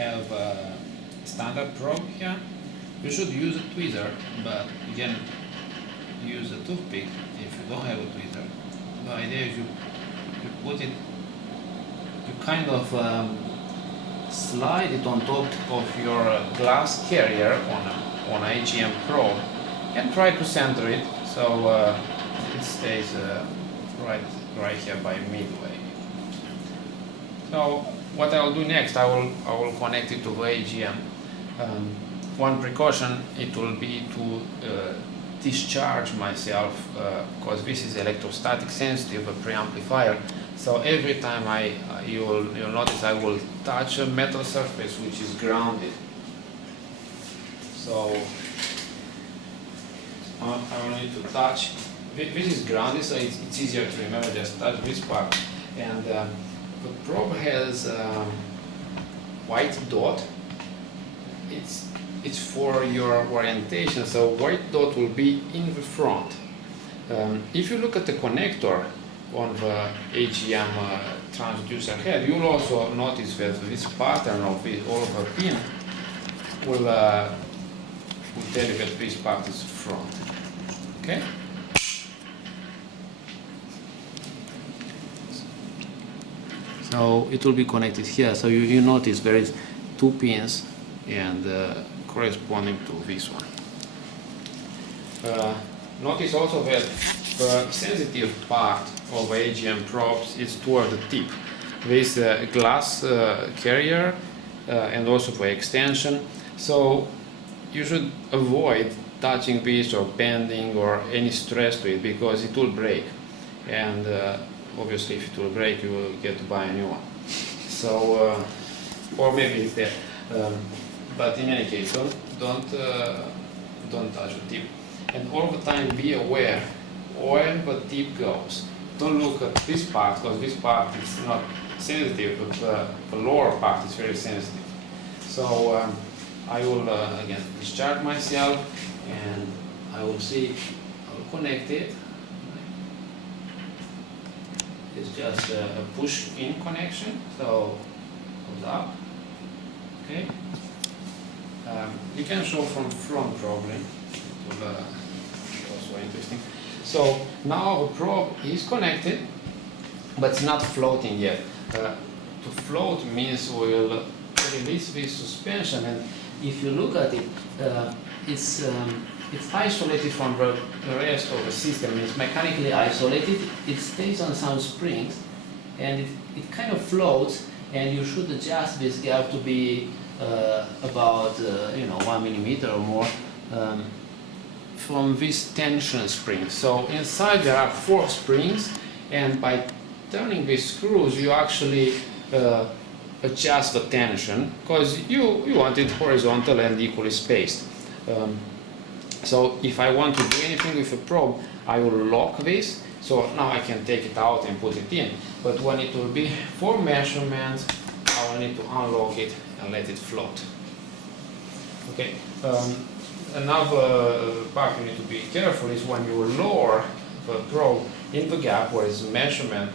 have a standard probe here, you should use a tweezer, but you can use a toothpick if you don't have a tweezer. The idea is you put it, you kind of slide it on top of your glass carrier on an AGM probe and try to center it so it stays right here by midway. So what I will do next, I will connect it to the AGM. One precaution, it will be to discharge myself because this is electrostatic sensitive, a preamplifier. So every time you'll notice I will touch a metal surface which is grounded. So I will need to touch. This is grounded, so it's easier to remember. Just touch this part, and the probe has white dot. It's for your orientation. So white dot will be in the front. If you look at the connector on the AGM transducer head, you'll also notice that this pattern of all of the pin will tell you that this part is front. Okay? So it will be connected here. So you notice there is two pins and corresponding to this one. Notice also that the sensitive part of AGM probes is toward the tip. There is a glass carrier and also for extension. So you should avoid touching this or bending or any stress to it because it will break. And obviously if it will break, you will get to buy a new one. So, or maybe it's there. But in any case, don't touch the tip. And all the time be aware where the tip goes. Don't look at this part because this part is not sensitive, but the lower part is very sensitive. So I will again discharge myself and I will see, I will connect it. It's just a push-in connection, so goes up. Okay. You can show from front probably. It will be also interesting. So now the probe is connected, but it's not floating yet. To float means we'll release this suspension, and if you look at it, it's isolated from the rest of the system. It's mechanically isolated. It stays on some springs, and it kind of floats. And you should adjust this gap to be about 1 millimeter or more from this tension spring. So inside there are 4 springs, and by turning these screws, you actually adjust the tension because you want it horizontal and equally spaced. So if I want to do anything with a probe, I will lock this, so now I can take it out and put it in. But when it will be for measurements, I will need to unlock it and let it float. Okay. Another part you need to be careful is when you lower the probe in the gap where its measurement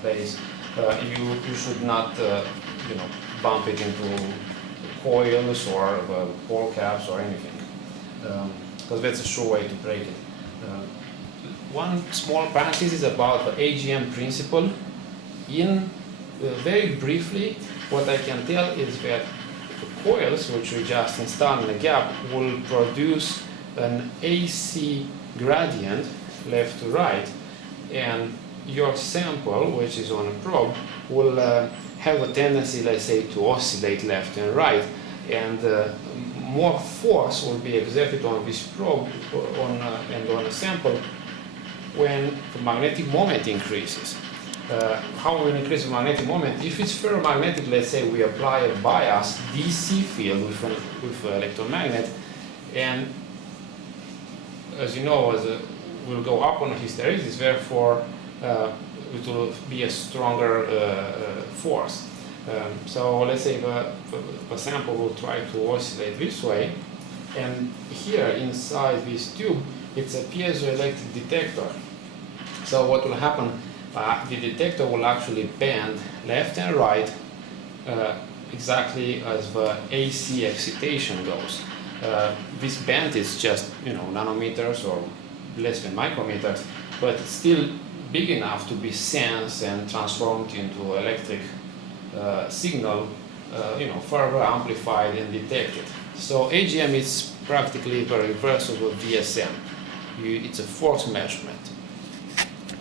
place, you should not bump it into coils or ball caps or anything. Because that's a sure way to break it. One small parenthesis about the AGM principle. Very briefly, what I can tell is that the coils, which we just installed in the gap, will produce an AC gradient left to right, and your sample, which is on a probe, will have a tendency, let's say, to oscillate left and right, and more force will be exerted on this probe and on a sample when the magnetic moment increases. How will increase the magnetic moment? If it's ferromagnetic, let's say we apply a bias DC field with an electromagnet, and as you know, will go up on hysteresis, therefore it will be a stronger force. So let's say the sample will try to oscillate this way, and here inside this tube it's a piezoelectric detector. So what will happen, the detector will actually bend left and right exactly as the AC excitation goes. This band is just, nanometers or less than micrometers, but it's still big enough to be sensed and transformed into electric signal, further amplified and detected. So AGM is practically the reverse of a VSM. It's a force measurement.